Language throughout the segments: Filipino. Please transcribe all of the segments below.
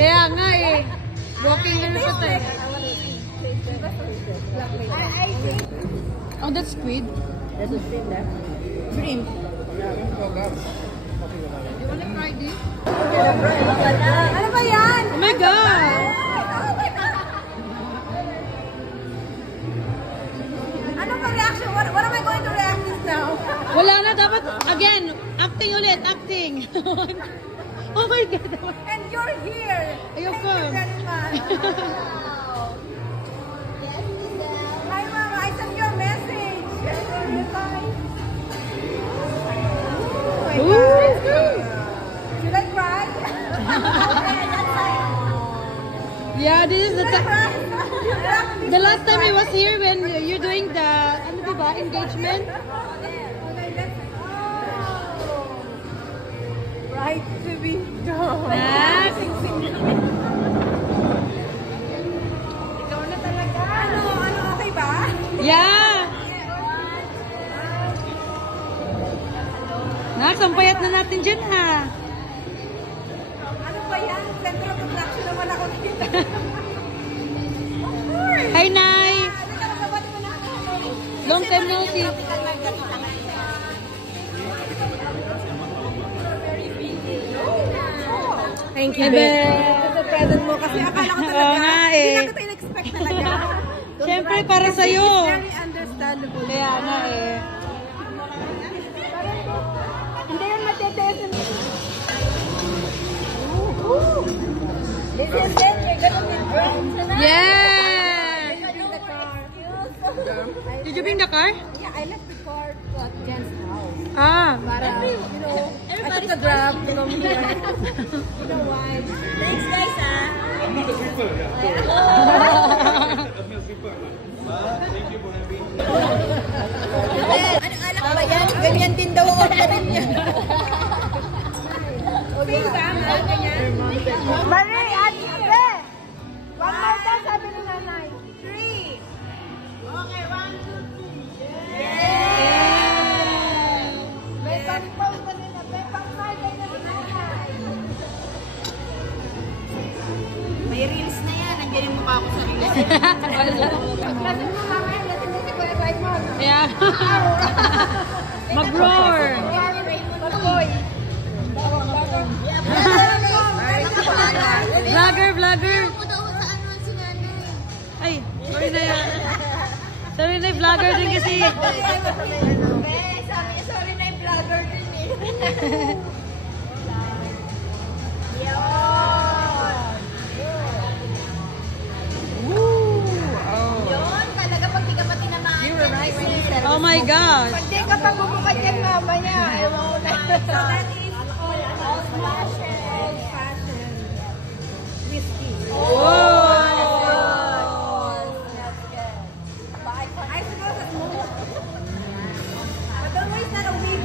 Kaya nga eh. Walking na na tayo. Oh, that's squid. That's a shrimp there. Shrimp. You wanna try this? Ano ba yan? Oh my God! Ano ba reaction? What am I going to react this now? Wala na, dapat, again, acting ulit, acting. Oh my God. And you're here. Ayoko. Thank you very much. Hi, Mama. I sent you a message. Oh my God. Should I cry? Yeah, this is the last time I was here when you're doing the, ano diba, engagement? Right to be done. Yes. Ikaw na talaga. Ano, okay ba? Yeah. Nak, sampayat na natin dyan ha. Ano ba yan? Center of attraction naman ako dito. Of course. Hi, Nay. Halika, magabati mo na ako. Long time no see. Thank you, Ebe. Sa present mo kasi akala ko talaga. Oo nga eh. Hindi na ko in-expect talaga. Siyempre, para sa'yo. Very understandable. Kaya nga eh. Hindi yan matitesen. This is it. You're gonna be drunk tonight. Yes! The car. Did you bring the car? Yeah, I left the car at Jen's house. Ah. Para, you know, I took the grab to come here. You know why? Thanks, guys, I'm not a sweeper, yeah. I'm not a sweeper. Thank you for having me. Ano alam ba yan? Ganyan din daw ang orderin niya. Okay ba? Ganyan? Marie, Ate, Abe! One more time, sabi ni nanay. 3. Okay, 1, 2, 3. Yay! May pang-pang pa nila. May pang-margay na ni nanay. May reels na yan. Nandiyan yung mukha ko sa reels. Kasi mo mamaya, natin na si Kuya Raymond. Yeah. Mag-roar. Mag-boy. Vlogger, vlogger. Ay, sorry na yan. Sorry na yung vlogger din kasi. Sabi niya, sorry na yung vlogger din eh. Yun, talaga pag di ka pa tinamaan. You were right. Oh my gosh. Pag di ka pa bumukad yan mamaya, ewan ko na. So that is old fashioned whiskey. Whoa. I suppose it's more. But don't waste that a week.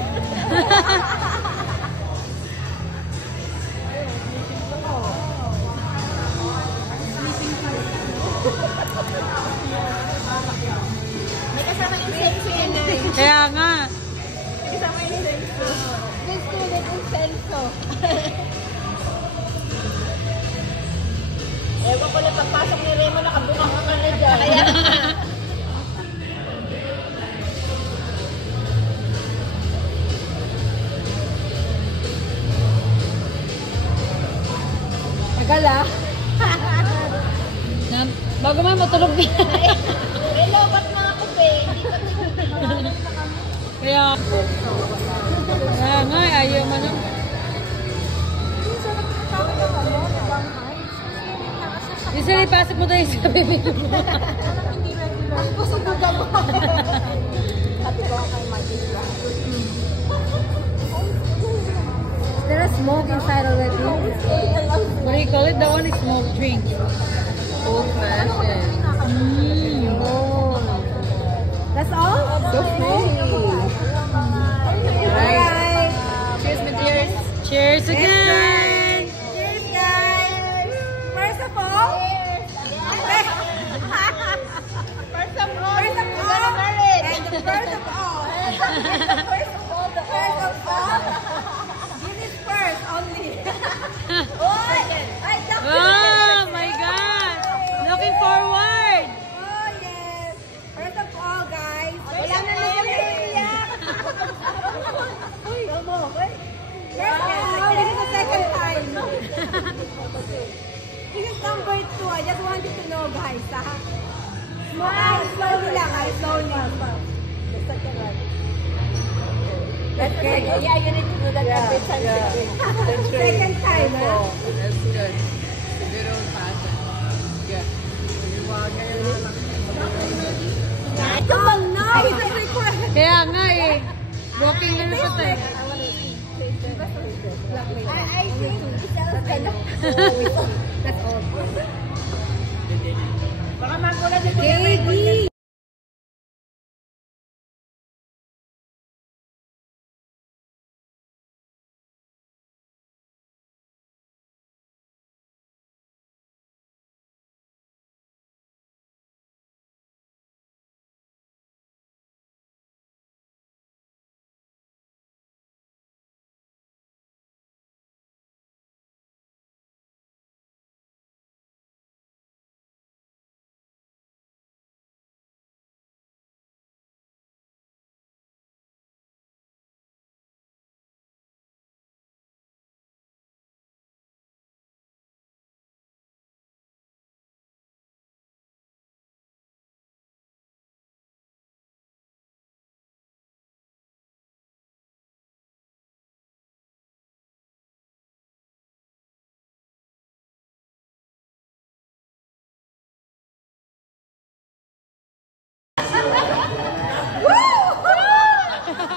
May kasama insenso yan eh. Kaya nga. May kasama insenso. This student insenso. Ewan ko na pagpasok ni Remo, nakabukang ka na dyan. Kaya Tagal ah. Bago man matulog din. Remo, ba't mga kupe? Hindi ka Kaya nga, ayaw man lang. Isa ipasok mo tayo sa bibig mo. Ang gusto ko ka mo. Sabi ko kay Martin lang. Is there a smoke inside already? What do you call it? That one is smoked drink. old fashioned. Oh. That's all? So Alright. Cheers, my dears. Cheers again! Cheers, guys! First of all, First of all, and the first of all, Guinness first only. Oy! Ay, Oh! to. I just wanted to know, guys. Slowly lang, slowly. The second one. Okay. Yeah, you need to do that every time. Second time, huh? That's good. Little pattern. Yeah. Oh no! Kaya nga eh. Walking na na pa tayo. I think that's all. Baka magulat ito. Baby!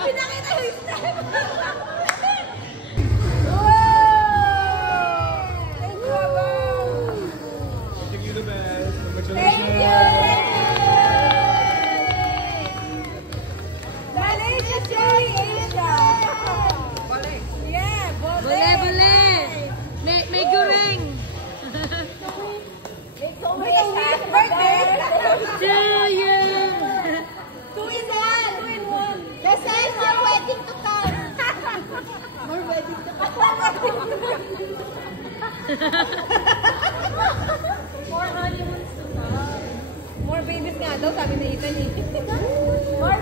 Pinakita yung step! Wishing you the best. Thank Congratulations. you! Malaysia Cherry Asia! Yeah, Bule, bule. May guring. It's always happy birthday! To you. 2 in 1! 2 in 1! This is your wedding to come! More wedding to come! More honeymoons to come! More babies nga daw, sabi na Ethan eh. More